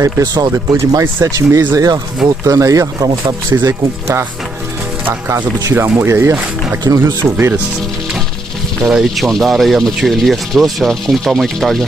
Aí pessoal, depois de mais 7 meses aí, ó, voltando aí, ó, pra mostrar pra vocês aí como tá a casa do Tiramoi aí, ó, aqui no Rio Silveiras. Cara aí, Tiondara aí, ó, meu tio Elias trouxe, ó, como tá o tamanho que tá já.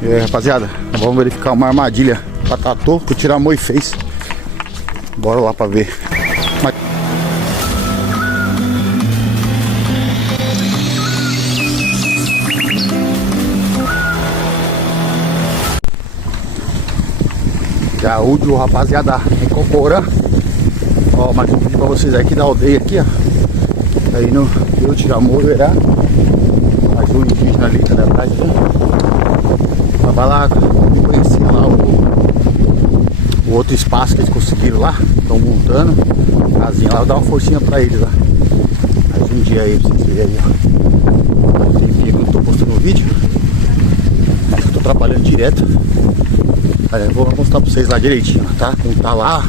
E aí, rapaziada, vamos verificar uma armadilha pra tatu que o Tiramoi fez. Bora lá pra ver. Gaúcho, rapaziada, em Coporã. Ó, mais um vídeo pra vocês aqui da aldeia aqui, ó. Aí no Rio Tiramoi, verá. Mais um indígena ali, tá atrás, né? Vai lá, conhecer lá o outro espaço que eles conseguiram lá. Estão montando casinha lá, vou dar uma forcinha pra eles lá. Mais um dia aí pra vocês verem aí, ó. Tem tempinho que eu não tô postando vídeo, mas eu tô trabalhando direto. Aí eu vou mostrar pra vocês lá direitinho, tá? Como tá lá,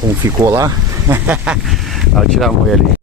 como ficou lá. Vou tirar a mulher ali.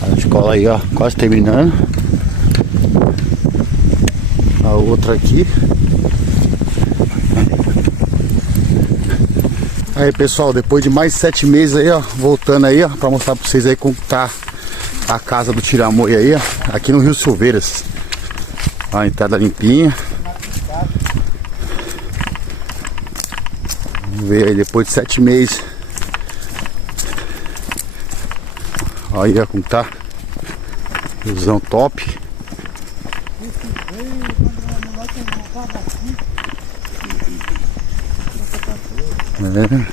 A escola aí, ó, quase terminando. A outra aqui. Aí pessoal, depois de mais 7 meses aí, ó, voltando aí, ó, pra mostrar pra vocês aí como tá a casa do Tiramoi aí, ó, aqui no Rio Silveiras. Ó, a entrada limpinha. Vamos ver aí depois de 7 meses. Olha aí, ó, como tá. Visão top. É.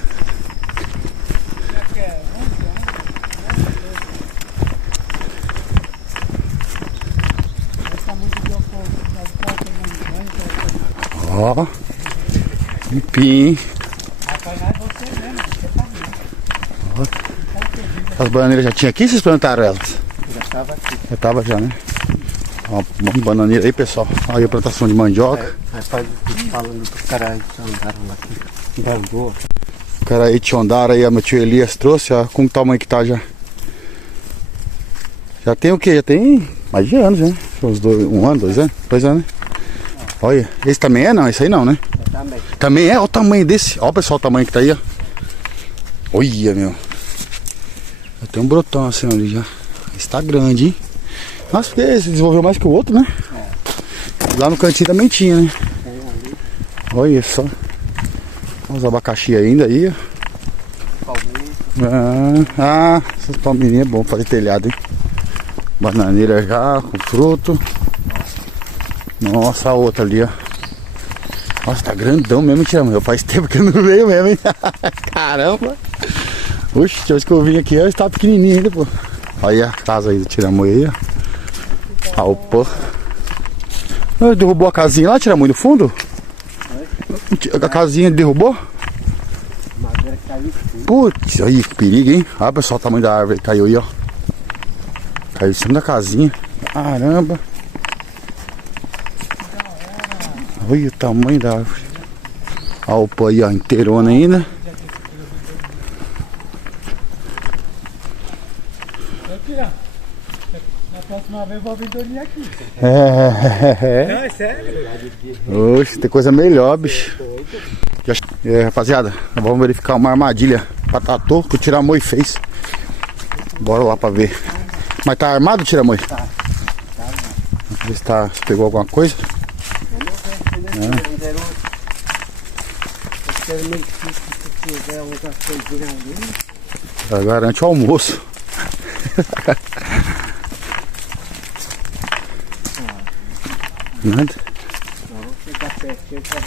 Ó, limpinho. As bananeiras já tinha aqui, vocês plantaram elas? Já estava aqui. Já tava já, né? Ó, uma bananeira aí, pessoal. Olha aí a plantação de mandioca. Rapaz, falando dos caras que andaram lá aqui. Gangou. O cara aí, Tiondara aí, ó, meu tio Elias trouxe, ó, como tá o tamanho que tá já. Já tem o que? Já tem mais de anos, né? Uns 1 ano, 2 anos? 2 anos, né? Olha, esse também é? Não, esse aí não, né? Também. Também é? Olha o tamanho desse. Olha, pessoal, o tamanho que tá aí, ó. Olha, meu. Já tem um brotão assim ali já. Esse tá grande, hein? Nossa, porque esse desenvolveu mais que o outro, né? É. Lá no cantinho também tinha, né? Olha só. Os abacaxi ainda aí, ó. Essas palmeirinhas é bom fazer telhado, hein? Bananeira já, com fruto. Nossa, a outra ali, ó. Nossa, tá grandão mesmo, Tiramoi. Faz tempo que eu não veio mesmo, hein? Caramba. Oxe, tinha vez que eu vim aqui, eu estava pequenininho ainda, pô. Olha a casa aí do Tiramoi aí, ó. Opa. Derrubou a casinha lá, Tiramoi, no fundo? A casinha derrubou? A madeira caiu. Putz, aí, que perigo, hein? Olha, pessoal, o tamanho da árvore caiu aí, ó. Caiu em cima da casinha. Caramba. Olha o tamanho da árvore. Olha o pó aí, ó, inteirona ainda. Na próxima vez eu vou vir dormir aqui. Não, é sério? Oxe, tem coisa melhor, bicho. Rapaziada, vamos verificar uma armadilha pra tatu que o Tiramoi fez. Bora lá pra ver. Mas tá armado o Tiramoi? Tá. Ver se pegou alguma coisa. Já garante o almoço. Nada. Não, vou pegar pertinho pra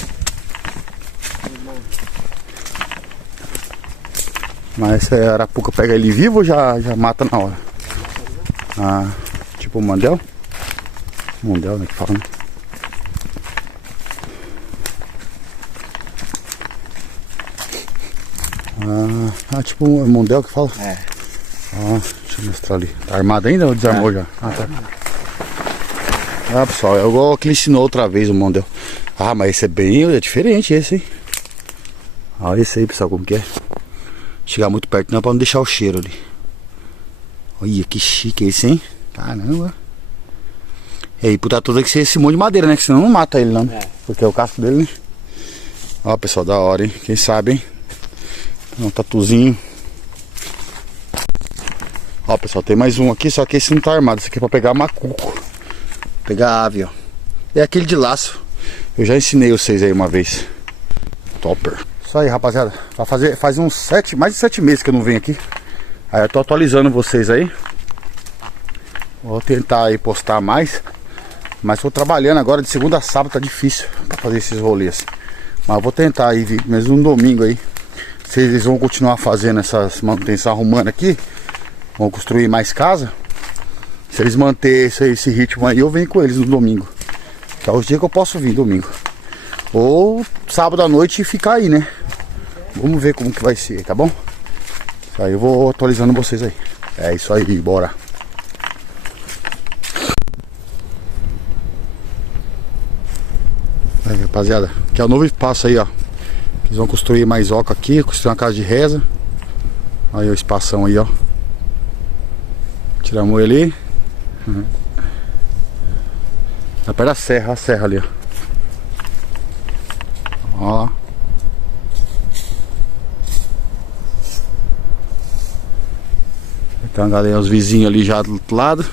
Mas essa arapuca pega ele vivo ou já mata na hora? Ah, tipo o mandel? Mandel, né, que fala, né? Tipo o mondel que fala? É. Deixa eu mostrar ali. Tá armado ainda ou desarmou já? Tá. Pessoal, é igual que ele ensinou outra vez o mondel. Mas esse é diferente esse, hein? Olha esse aí, pessoal, como que é. Chegar muito perto não, pra não deixar o cheiro ali. Olha que chique esse, hein? Caramba. E aí, puta, tudo tem que ser esse monte de madeira, né? Que senão não mata ele, não. Porque é o casco dele, né? Ó, pessoal, da hora, hein? Quem sabe, hein? Um tatuzinho. Ó, pessoal, tem mais um aqui, só que esse não tá armado. Esse aqui é pra pegar macuco. Pegar ave, ó. É aquele de laço. Eu já ensinei vocês aí uma vez. Topper. Isso aí, rapaziada. Faz uns mais de 7 meses que eu não venho aqui. Aí eu tô atualizando vocês aí. Vou tentar aí postar mais. Mas tô trabalhando agora de segunda a sábado, tá difícil pra fazer esses rolês. Mas eu vou tentar aí, mesmo no domingo aí. Se eles vão continuar fazendo essas manutenção arrumando aqui, vão construir mais casa. Se eles manterem esse ritmo aí, eu venho com eles no domingo. Que é os dias que eu posso vir domingo. Ou sábado à noite e ficar aí, né? Vamos ver como que vai ser, tá bom? Isso aí eu vou atualizando vocês aí. É isso aí, bora. Aí, rapaziada, aqui é o novo espaço aí, ó. Eles vão construir mais oca aqui, construir uma casa de reza. Aí o espação aí, ó. Tiramos ele ali. Tá perto da serra, a serra ali, ó. Ó. Tem uma galera, os vizinhos ali já do outro lado.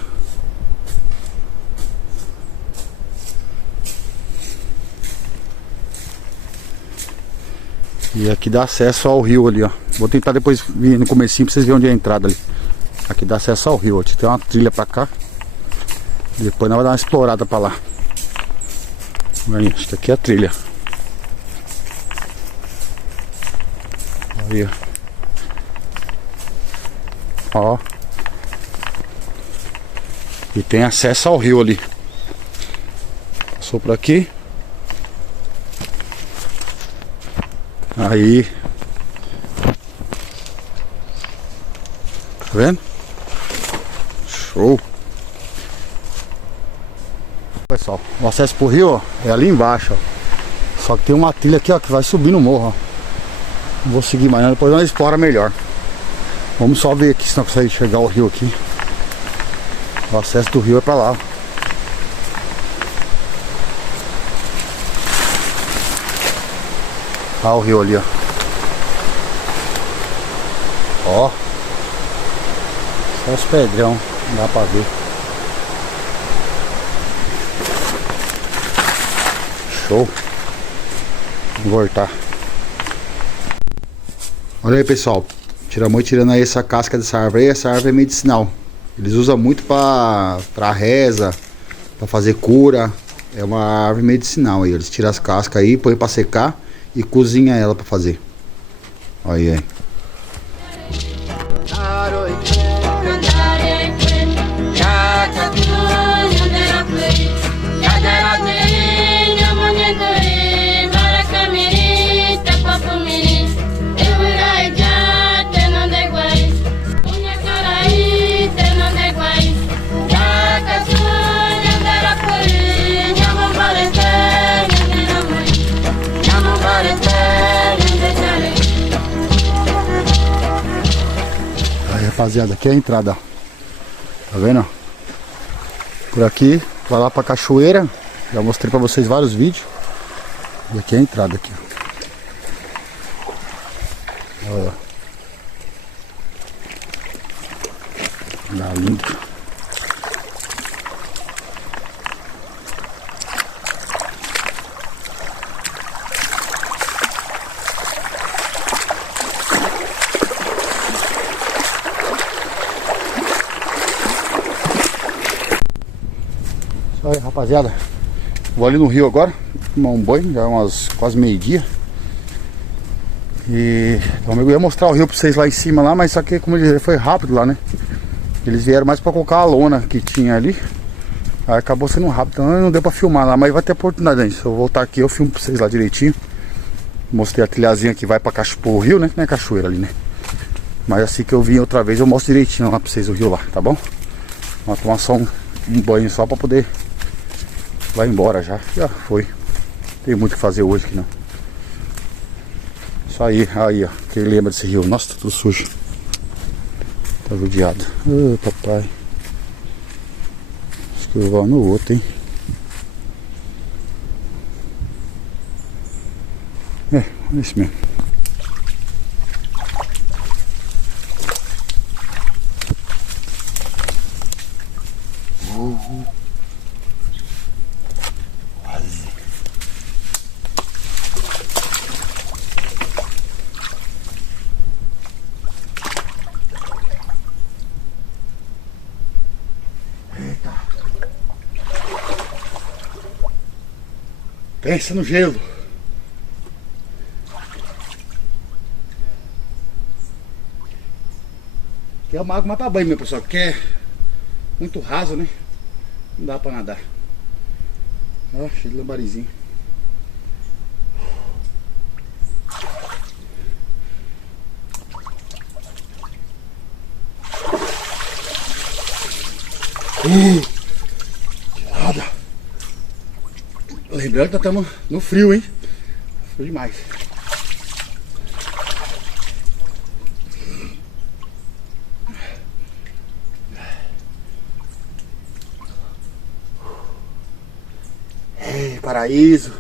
E aqui dá acesso ao rio ali, ó. Vou tentar depois vir no comecinho pra vocês verem onde é a entrada ali. Aqui dá acesso ao rio, ó. Tem uma trilha pra cá. Depois nós vamos dar uma explorada pra lá. Aí, acho que aqui é a trilha. Aí, ó. E tem acesso ao rio ali. Passou por aqui. Aí. Tá vendo? Show. Pessoal, o acesso pro rio, ó, é ali embaixo, ó. Só que tem uma trilha aqui, ó, que vai subir no morro, ó. Não vou seguir mais, depois nós explora melhor. Vamos só ver aqui se nós conseguimos chegar ao rio aqui. O acesso do rio é pra lá, ó. Olha o rio ali, ó. Ó. Só os pedrão, não dá pra ver. Show. Vamos voltar. Olha aí, pessoal. Tiramos tirando aí essa casca dessa árvore aí. Essa árvore é medicinal. Eles usam muito pra reza, pra fazer cura. É uma árvore medicinal aí. Eles tiram as cascas aí, põem pra secar e cozinha ela pra fazer. Olha aí. Rapaziada, aqui é a entrada, ó. Tá vendo? Por aqui, vai lá pra cachoeira. Já mostrei pra vocês vários vídeos. E aqui é a entrada aqui, ó. Olha. Dá lindo. Aí, rapaziada, vou ali no rio agora tomar um banho, já é umas quase meio-dia. E então, eu ia mostrar o rio pra vocês lá em cima lá, mas só que como ele foi rápido lá, né? Eles vieram mais pra colocar a lona que tinha ali. Aí acabou sendo rápido, então não deu pra filmar lá, mas vai ter oportunidade, gente. Se eu voltar aqui eu filmo pra vocês lá direitinho. Mostrei a trilhazinha que vai pra pro rio, né? Que não é cachoeira ali, né? Mas assim que eu vim outra vez eu mostro direitinho lá pra vocês o rio lá, tá bom? Vamos tomar só um banho só pra poder vai embora já. Já foi. Não tem muito o que fazer hoje aqui não. Isso aí, ó. Quem lembra desse rio? Nossa, tá tudo sujo. Tá judiado. Ô, papai. Acho que eu vou no outro, hein? É isso mesmo. Pensa no gelo. Aqui é uma água mais pra banho, meu pessoal, porque é muito raso, né? Não dá pra nadar. Ó, cheio de lambarizinho. Gelada. Lembrando que nós estamos no frio, hein? Frio demais. Ei, paraíso.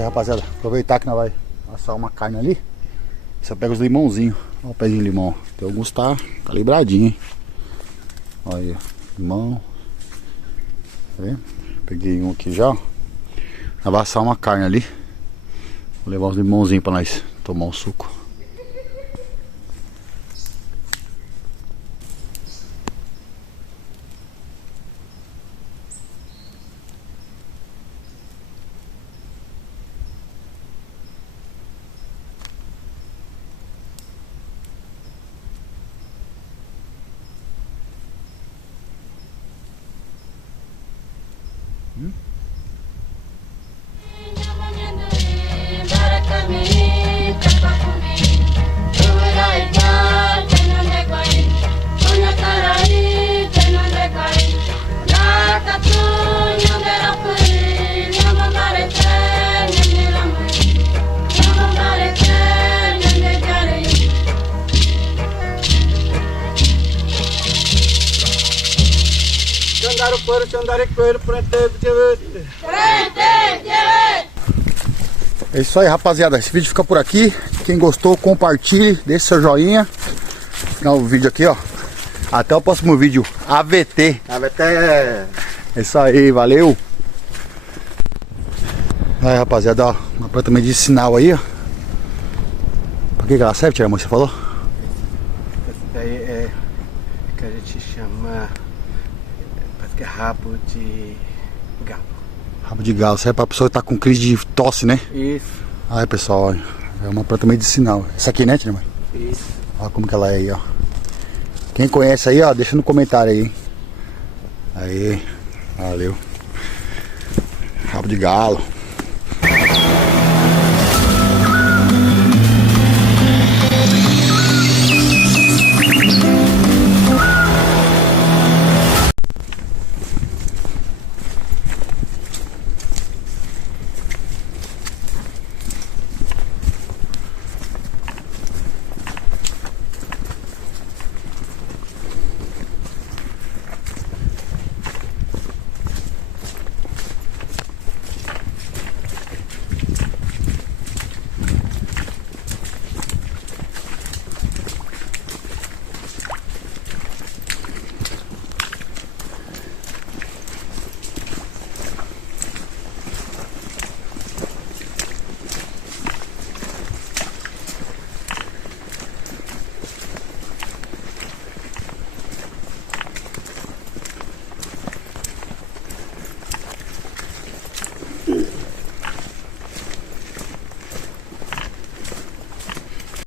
Rapaziada, aproveitar que nós vai assar uma carne ali. Você pega os limãozinhos. Olha o pezinho de limão. Tem alguns tá calibradinho, hein? Olha aí, limão. Tá vendo? Peguei um aqui já. Nós vamos assar uma carne ali. Vou levar os limãozinhos pra nós tomar um suco. É isso aí, rapaziada. Esse vídeo fica por aqui. Quem gostou, compartilhe, deixe seu joinha. Final do vídeo aqui, ó. Até o próximo vídeo. AVT. AVT. É isso aí, valeu. Aí, rapaziada, ó. Uma planta medicinal aí, ó. Pra que ela serve, tia, você falou? Esse daí é que a gente chama, parece que é rabo de galo. Rabo de galo, serve pra pessoa que tá com crise de tosse, né? Isso. Aí, pessoal, ó, é uma planta medicinal. Essa aqui, né, tia? Isso. Olha como que ela é aí, ó. Quem conhece aí, ó, deixa no comentário aí. Aí, valeu. Rabo de galo.